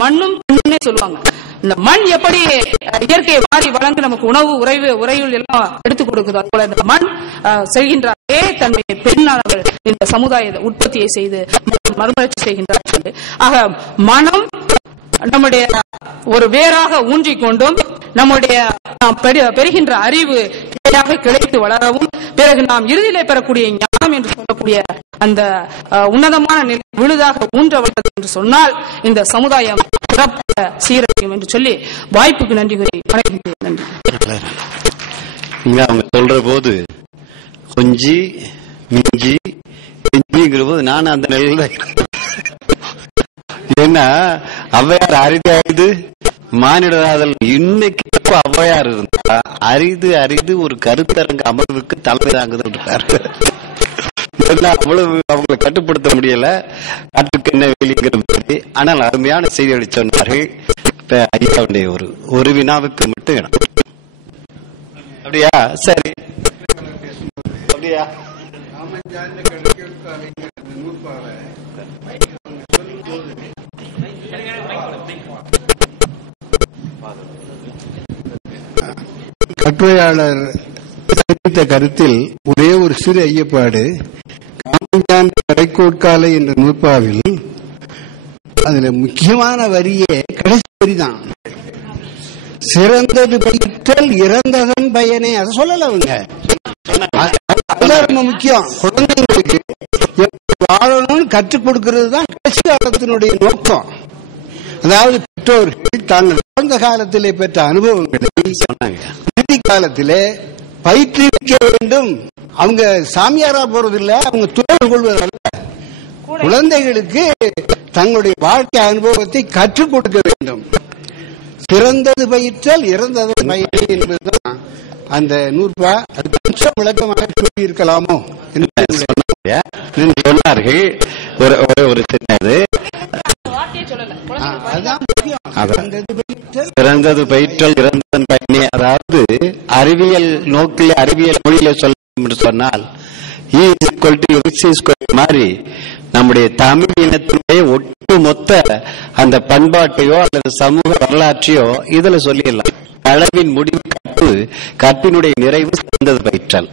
மண்ணும் பெண்ணே சொல்லுவாங்க. இந்த மண் எப்படி இயற்கையை வாரி வழங்கு நமக்கு உணவு உறைவு உறையுள் எல்லாம் எடுத்துக் கொடுக்குது அதுபோல இந்த மண் அஹ், செய்கின்ற அதே தன்மையை பெண்ணானவள் இந்த சமுதாய உற்பத்தியை செய்து மறுமலர்ச்சி செய்கின்றார் சொல்லி. ஆக மனம் நம்முடைய ஒரு வேறாக ஊன்றிக் கொண்டும் நம்முடைய நாம் பெறுகின்ற அறிவு கிளையாக கிளைத்து வளரவும் பிறகு நாம் இறுதியிலே பெறக்கூடிய ஞானம் என்று சொல்லக்கூடிய அந்த உன்னதமான நிலை விழுதாக ஊன்ற வல்லது என்று சொன்னால் இந்த சமுதாயம் சிறப்பாக சீரழியும் என்று சொல்லி வாய்ப்புக்கு நன்றி கூறி வணங்குகிறேன் நன்றி. அவங்க சொல்ற போது கொஞ்சி மிஞ்சி மிஞ்சிங்கிற போது நானும் அந்த நிலையில தான் இருக்கேன். ஏன்னா ஔவையார் அரிது மானிடராதல். இன்னைக்கு இப்ப இருந்தா அரிது அரிது ஒரு கருத்தரங்க அமர்வுக்கு தலைமை தாங்குதல் இருக்காரு அவ்வளவு அவங்களை கட்டுப்படுத்த முடியல. காட்டுக்கு என்ன வேலிங்கிற மாதிரி ஆனால் அருமையான செய்திகளை சொன்னார்கள் ஐயாவுடைய ஒரு ஒரு வினாவுக்கு மட்டும் இடம். அப்படியா? சரி. அப்படியா? கட்டுரையாளர் தெரிவித்த கருத்தில் ஒரே ஒரு சிறு ஐயப்பாடு காமஞ்சான் கடைக்கோட்காலை என்ற நூற்பாவில் அதுல முக்கியமான வரியே கடைசி வரிதான். சிறந்தது பயிற்றல் இறந்ததன் பயனே. அதை சொல்லல அவங்க. அதுதான் ரொம்ப முக்கியம். குழந்தைங்களுக்கு வாழணும்னு கற்றுக் கொடுக்கிறது தான் கடைசி காலத்தினுடைய நோக்கம். அதாவது பெற்றோர்கள் தாங்கள் வாழ்ந்த காலத்திலே பெற்ற அனுபவங்களை இறுதி காலத்திலே பயிற்றுவிக்க வேண்டும். அவங்க சாமியாரா போறதில்ல அவங்க துணை கொள்வதல்ல. குழந்தைகளுக்கு தங்களுடைய வாழ்க்கை அனுபவத்தை கற்றுக் கொடுக்க வேண்டும். சிறந்தது பயிற்றல் இறந்தது பயிற்சி என்பதுதான் அந்த நூற்பா. அது கொஞ்சம் விளக்கமாக சொல்லி இருக்கலாமோ என்று என்னுடைய சொன்னாங்க. நின்று சொன்னார்கள். ஒரு ஒரு சின்னது. வார்த்தையே சொல்லல. ஆ, அதுதான். சிறந்தது பயிற்றல் இறந்ததன் பயனே. அதாவது அறிவியல் நோக்கில் அறிவியல் மொழியில சொல்ல என்று சொன்னால் E மாதிரி நம்முடைய தமிழ் இனத்தினுடைய ஒட்டுமொத்த அந்த பண்பாட்டையோ அல்லது சமூக வரலாற்றையோ இதுல சொல்லிடலாம். அளவின் முடிவு கற்பு கற்பினுடைய நிறைவு சிறந்தது பயிற்றல்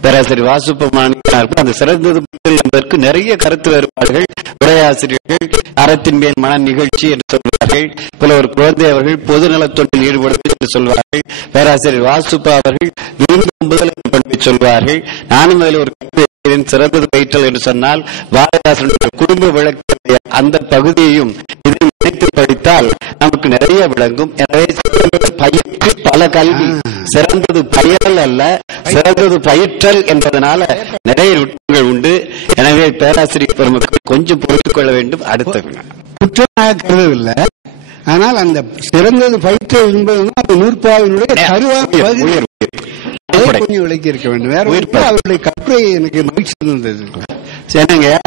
பேராசிரியர் வாசுப்பமானியார் அந்த சிறந்தது என்பதற்கு நிறைய கருத்து வேறுபாடுகள் உரையாசிரியர்கள் அறத்தின் மேல் மன நிகழ்ச்சி என்று சொல்வார்கள். புலவர் குழந்தை அவர்கள் பொது நலத்தொண்டில் ஈடுபடுவது என்று சொல்வார்கள். பேராசிரியர் வாசுப்பா அவர்கள் விரும்புதல் என்ற பண்பை சொல்வார்கள். நானும் அதில் ஒரு கருத்து சிறந்தது பயிற்றல் என்று சொன்னால் பாரதிதாசனுடைய குடும்ப விளக்கு அந்த பகுதியையும் இதை இணைத்து படித்தால் நமக்கு நிறைய விளங்கும். எனவே பயிற்சி பயிற்று பல கல்வி. சிறந்தது பயிரல் அல்ல சிறந்தது பயிற்றல் என்பதனால நிறைய நுட்பங்கள் உண்டு. எனவே பேராசிரியர் பெருமக்கள் கொஞ்சம் பொறுத்துக் கொள்ள வேண்டும். அடுத்த. குற்றமாக கருதவில்லை. ஆனால் அந்த சிறந்தது பயிற்றல் அந்த நூற்பாவினுடைய. கொஞ்சம் விளக்கி இருக்க வேண்டும்? வேற அவருடைய கட்டுரை எனக்கு மகிழ்ச்சி இருந்தது என்னங்க?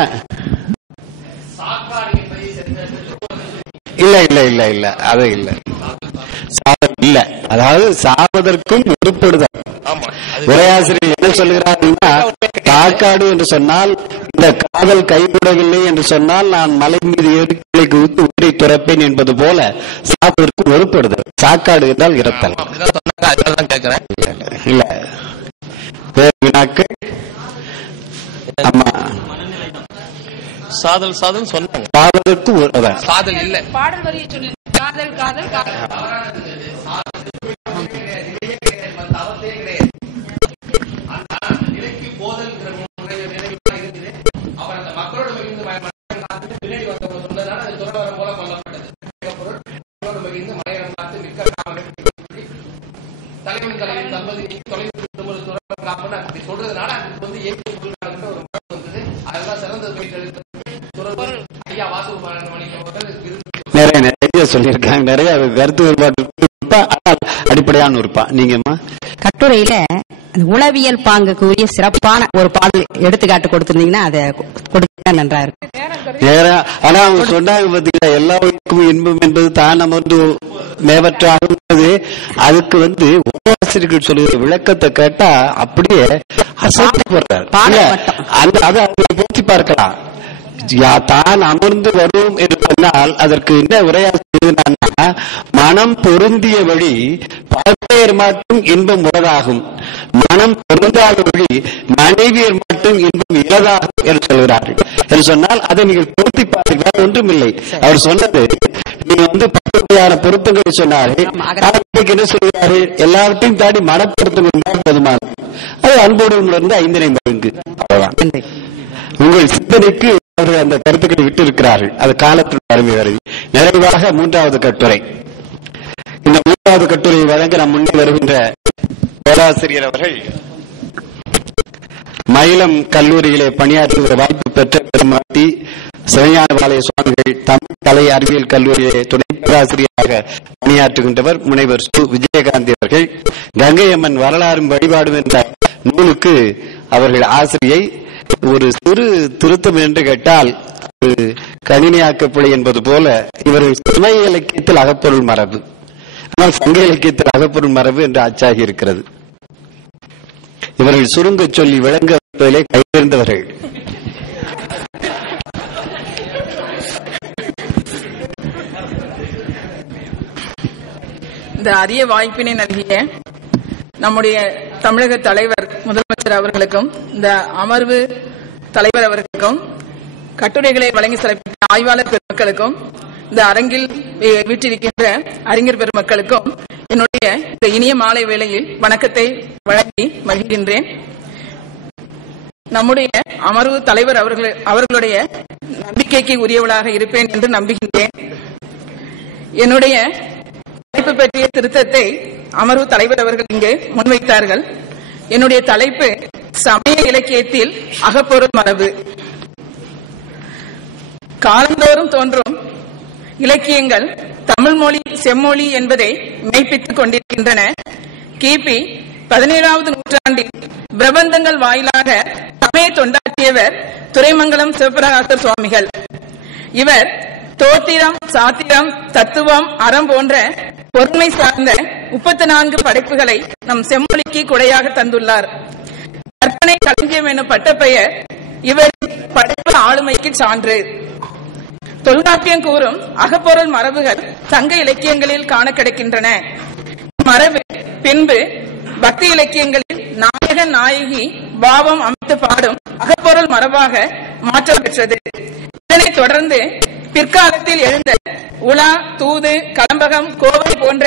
இல்ல இல்ல இல்ல இல்ல. அது இல்ல. இல்ல. அதாவது சாவதற்கும் உருப்படுதல். உரையாசிரியர் என்ன சொல்கிறார்னா காக்காடு என்று சொன்னால் இந்த காதல் கைவிடவில்லை என்று சொன்னால் நான் மலை மீது ஏறிக்கலை குவித்து உயிரை துறப்பேன் என்பது போல சாவதற்கு ஒருப்படுதல் சாக்காடு என்றால் இறத்தல் இல்ல. வேறு வினாக்கள் ஆமா. சாதல் சாதல் சொன்னாங்க. அதான். சாதல் இல்ல. பாடல் வரியை சொல்லி காதல் காதல் காதல். தலைவன் தலைவன் தம்பதி தொலைவு அப்படி சொல்றதுனால அதுக்கு வந்து ஏற்று பொருளாதார ஒரு மரம் வந்தது அதெல்லாம் சிறந்த போயிட்டு துறவு ஐயா வாசு மணிக்கு அவர்கள் விருது நிறைய நிறைய சொல்லியிருக்காங்க. நிறைய கருத்து வேறுபாடு அடிப்படையான இருப்பா நீங்கம்மா? கட்டுரையில உளவியல் பாங்குக்கு உரிய சிறப்பான ஒரு பாடல் எடுத்துக்காட்டு கொடுத்திருந்தீங்கன்னா அதை கொடுத்தா நன்றா இருக்கும். ஆனா அவங்க சொன்னாங்க பாத்தீங்களா எல்லாருக்கும் இன்பம் என்பது தான் அமர்ந்து மேவற்றாகுது அதுக்கு வந்து ஆசிரியர்கள் சொல்லுகிற விளக்கத்தை கேட்டா அப்படியே அசைத்து மட்டும். அந்த அதை போற்றி பார்க்கலாம். தான் அமர்ந்து வரும் என்று சொன்னால் அதற்கு என்ன உரையாசிரியர்னா மனம் பொருந்திய வழி பல்வேறு மட்டும் இன்பம் உறதாகும் மனம் பொருந்தாத வழி மனைவியர் மட்டும் இன்பம் இலதாகும் என்று சொல்கிறார்கள். என்று சொன்னால் அதை நீங்கள் பொருத்தி பார்த்தீர்கள் ஒன்றுமில்லை. அவர் சொன்னது நீங்க வந்து பல்வேறு பொருத்தங்களை சொன்னாரு என்ன சொல்கிறாரு? எல்லாவற்றையும் தாண்டி மனப்பொருத்தம் இருந்தால் போதுமானது அது அன்போடு உணர்ந்து ஐந்தனை மடங்கு அவ்வளவுதான். உங்கள் சிந்தனைக்கு அவர்கள் அந்த கருத்துக்களை விட்டு இருக்கிறார்கள் அது காலத்தில் அருமை வருது நிறைவாக மூன்றாவது கட்டுரை. இந்த மூன்றாவது கட்டுரையை வழங்க நம் முன்னே வருகின்ற பேராசிரியர் அவர்கள் மயிலம் கல்லூரியிலே பணியாற்றுகிற வாய்ப்பு பெற்ற பெருமாட்டி சிவஞான சுவாமிகள் தமிழ் கலை அறிவியல் கல்லூரியிலே துணை பேராசிரியராக பணியாற்றுகின்றவர் முனைவர் சு. விஜயகாந்தி அவர்கள். கங்கையம்மன் வரலாறும் வழிபாடும் என்ற நூலுக்கு அவர்கள் ஆசிரியை ஒரு சிறு திருத்தம் என்று கேட்டால் ஒரு கணினியாக்கப்பிழை என்பது போல இவர்கள் சமய இலக்கியத்தில் அகப்பொருள் மரபு. ஆனால் சங்க இலக்கியத்தில் அகப்பொருள் மரபு என்று ஆச்சாகி இருக்கிறது. இவர்கள் சுருங்க சொல்லி விளங்க வைப்பதிலே கைதேர்ந்தவர்கள் இந்த அரிய வாய்ப்பினை நல்கிய நம்முடைய தமிழக தலைவர் முதலமைச்சர் அவர்களுக்கும் இந்த அமர்வு தலைவர் அவர்களுக்கும் கட்டுரைகளை வழங்கி சிறப்பித்த ஆய்வாளர் பெருமக்களுக்கும் இந்த அரங்கில் வீட்டிருக்கின்ற வீற்றிருக்கின்ற அறிஞர் பெருமக்களுக்கும் என்னுடைய இந்த இனிய மாலை வேளையில் வணக்கத்தை வழங்கி மகிழ்கின்றேன். நம்முடைய அமர்வு தலைவர் அவர்கள் அவர்களுடைய நம்பிக்கைக்கு உரியவளாக இருப்பேன் என்று நம்புகின்றேன். என்னுடைய தலைப்பு பற்றிய திருத்தத்தை அமர்வு தலைவர் அவர்கள் இங்கு முன்வைத்தார்கள். என்னுடைய தலைப்பு சமய இலக்கியத்தில் அகப்பொருள் மரபு. காலந்தோறும் தோன்றும் இலக்கியங்கள் தமிழ் மொழி செம்மொழி என்பதை மெய்ப்பித்துக் கொண்டிருக்கின்றன. கிபி பதினேழாவது நூற்றாண்டில் பிரபந்தங்கள் வாயிலாக சமய தொண்டாற்றியவர் துரைமங்கலம் சிவபிரகாச சுவாமிகள். இவர் தோத்திரம் சாத்திரம் தத்துவம் அறம் போன்ற பொறுமை சார்ந்த முப்பத்தி நான்கு படைப்புகளை நம் செம்மொழிக்கு கொடையாக தந்துள்ளார். கற்பனை களஞ்சியம் எனும் பட்டப்பெயர் இவர் படைப்பு ஆளுமைக்கு சான்று. தொல்காப்பியம் கூறும் அகப்பொருள் மரபுகள் சங்க இலக்கியங்களில் காண கிடைக்கின்றன. மரபு பின்பு பக்தி இலக்கியங்களில் நாயக நாயகி பாவம் அமைத்து பாடும் அகப்பொருள் மரபாக மாற்றம் பெற்றது. இதனைத் தொடர்ந்து பிற்காலத்தில் எழுந்த உலா தூது கலம்பகம் கோவை போன்ற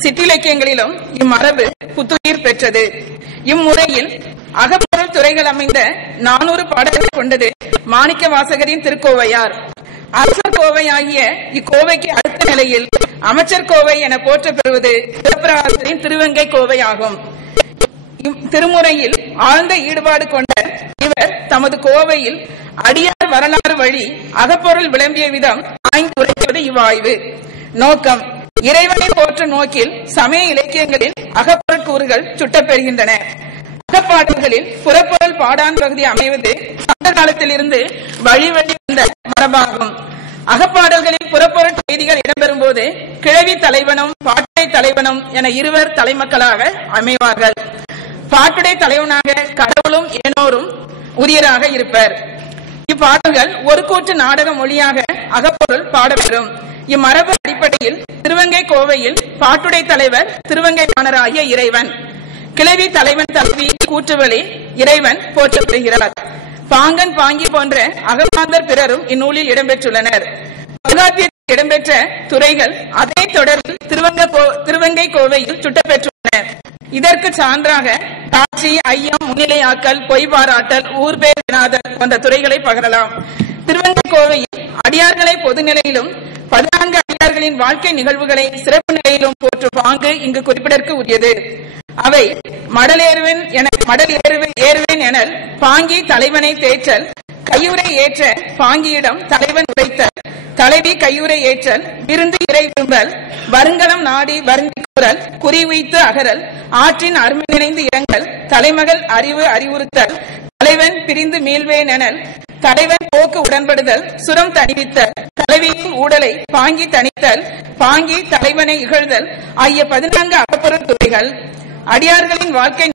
சிற்றிலக்கியங்களிலும் இம்மரபு புத்துயிர் பெற்றது. இம்முறையில் அகப்பொருள் துறைகள் அமைந்த நானூறு பாடல்கள் கொண்டது மாணிக்க வாசகரின் திருக்கோவையார். அரசர் கோவை ஆகிய இக்கோவைக்கு அடுத்த நிலையில் அமைச்சர் கோவை என போற்றப்பெறுவது சிவபிரகாசரின் திருவங்கை கோவை ஆகும் திருமுறையில் ஆழ்ந்த ஈடுபாடு கொண்ட இவர் தமது கோவையில் அடியார் வரலாறு வழி அகப்பொருள் விளம்பிய விதம் ஆய்ந்து உரைப்பது இவ்வாய்வு. நோக்கம். இறைவனை போற்ற நோக்கில் சமய இலக்கியங்களில் அகப்பொருள் கூறுகள் சுட்டப்பெறுகின்றன. அகப்பாடல்களில் புறப்பொருள் பாடான் பகுதி அமைவது சங்க காலத்திலிருந்து வழி வழி வந்த மரபாகும். அகப்பாடல்களில் புறப்பொருள் செய்திகள் இடம்பெறும் போது கிழவி தலைவனும் பாட்டடை தலைவனும் என இருவர் தலைமக்களாக அமைவார்கள். பாட்டுடை தலைவனாக கடவுளும் ஏனோரும் உரியராக இருப்பர். இப்பாடல்கள் ஒரு கூற்று நாடக மொழியாக அகப்பொருள் பாடப்பெறும். இம்மரபு அடிப்படையில் திருவங்கை கோவையில் பாட்டுடை தலைவர் திருவங்கை மாணராகிய இறைவன். கிழவி தலைவன் தலைவி கூற்றுவழி இறைவன் போற்றப்படுகிறார். பாங்கன் பாங்கி போன்ற அகமாந்தர் பிறரும் இந்நூலில் இடம்பெற்றுள்ளனர். தொல்காப்பியத்தில் இடம்பெற்ற துறைகள் அதே தொடரில் திருவங்க திருவங்கை கோவையில் சுட்டப்பெற்று இதற்கு சான்றாக காட்சி ஐயம் முன்னிலையாக்கல் பொய் பாராட்டல் ஊர் வினாதல் போன்ற துறைகளை பகரலாம். திருவங்கை கோவையில் அடியார்களை பொதுநிலையிலும் பதினான்கு அடியார்களின் வாழ்க்கை நிகழ்வுகளை சிறப்பு நிலையிலும் போற்றும் பாங்கு இங்கு குறிப்பிடற்கு உரியது. அவை மடலேறுவன் என மடல் ஏறுவேன் என பாங்கி தலைவனை தேற்றல் கையுறை ஏற்ற பாங்கியிடம் தலைவன் உரைத்தல் தலைவி கையுறை ஏற்றல் விருந்து இறை விரும்பல் வருங்கலம் நாடி வருந்தி குரல் குறிவைத்து அகரல் ஆற்றின் அருமை நினைந்து இரங்கல் தலைமகள் அறிவு அறிவுறுத்தல் தலைவன் பிரிந்து மீள்வே எனல் தலைவன் போக்கு உடன்படுதல் சுரம் தணிவித்தல் தலைவியின் ஊடலை பாங்கி தணித்தல் பாங்கி தலைவனை இகழ்தல் ஆகிய பதினான்கு அகப்பொருள் துறைகள் அடியார்களின் வாழ்க்கை